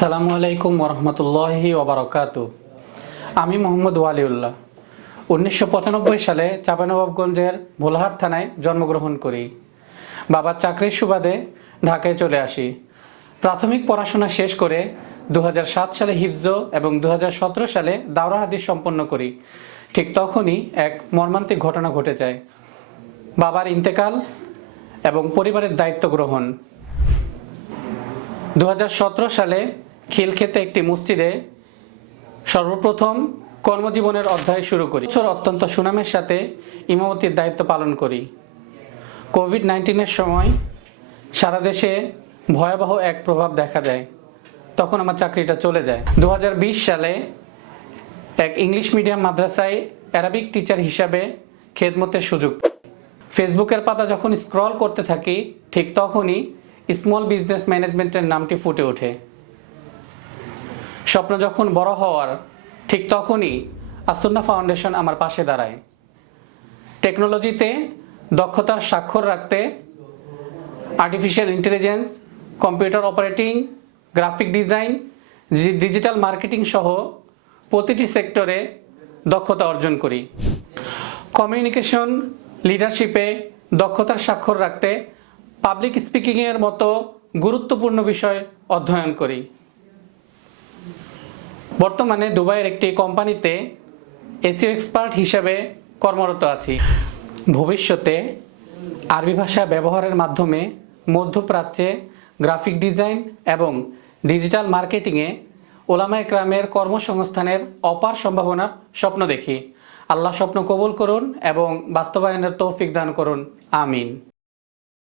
আসসালামু আলাইকুম ওরহমতুল্লাহি ওবরাকাতু। আমি মোহাম্মদ ওয়ালিউল্লাহ 1995 সালে চাঁপাইনবাবগঞ্জের ভোলাহাট থানায় জন্মগ্রহণ করি। বাবার চাকরির সুবাদে ঢাকায় চলে আসি। প্রাথমিক পড়াশোনা শেষ করে 2007 সালে হিফজ এবং 2017 সালে দাওরা হাদিস সম্পন্ন করি। ঠিক তখনই এক মর্মান্তিক ঘটনা ঘটে যায়, বাবার ইন্তেকাল এবং পরিবারের দায়িত্ব গ্রহণ। 2017 সালে খিলক্ষেতে একটি মসজিদে সর্বপ্রথম কর্মজীবনের অধ্যায় শুরু করি। অত্যন্ত সুনামের সাথে ইমামতির দায়িত্ব পালন করি। কোভিড-19-এর সময় সারা দেশে ভয়াবহ এক প্রভাব দেখা দেয়, তখন আমার চাকরিটা চলে যায়। 2020 সালে এক ইংলিশ মিডিয়াম মাদ্রাসায় অ্যারাবিক টিচার হিসাবে খেদমতের সুযোগ। ফেসবুকের পাতা যখন স্ক্রল করতে থাকি, ঠিক তখনই স্মল বিজনেস ম্যানেজমেন্টের নামটি ফুটে ওঠে। স্বপ্ন যখন বড় হওয়ার, ঠিক তখনই আসুন্না ফাউন্ডেশন আমার পাশে দাঁড়ায়। টেকনোলজিতে দক্ষতার স্বাক্ষর রাখতে artificial intelligence, computer operating, graphic design, digital marketing সহ প্রতিটি সেক্টরে দক্ষতা অর্জন করি। কমিউনিকেশন, লিডারশিপে দক্ষতার স্বাক্ষর রাখতে পাবলিক স্পিকিংয়ের মতো গুরুত্বপূর্ণ বিষয় অধ্যয়ন করি। বর্তমানে দুবাইয়ের একটি কোম্পানিতে এসইও এক্সপার্ট হিসেবে কর্মরত আছি। ভবিষ্যতে আরবি ভাষা ব্যবহারের মাধ্যমে মধ্যপ্রাচ্যে গ্রাফিক ডিজাইন এবং ডিজিটাল মার্কেটিংয়ে ওলামায়ে কেরামের কর্মসংস্থানের অপার সম্ভাবনার স্বপ্ন দেখি। আল্লাহ স্বপ্ন কবুল করুন এবং বাস্তবায়নের তৌফিক দান করুন। আমিন।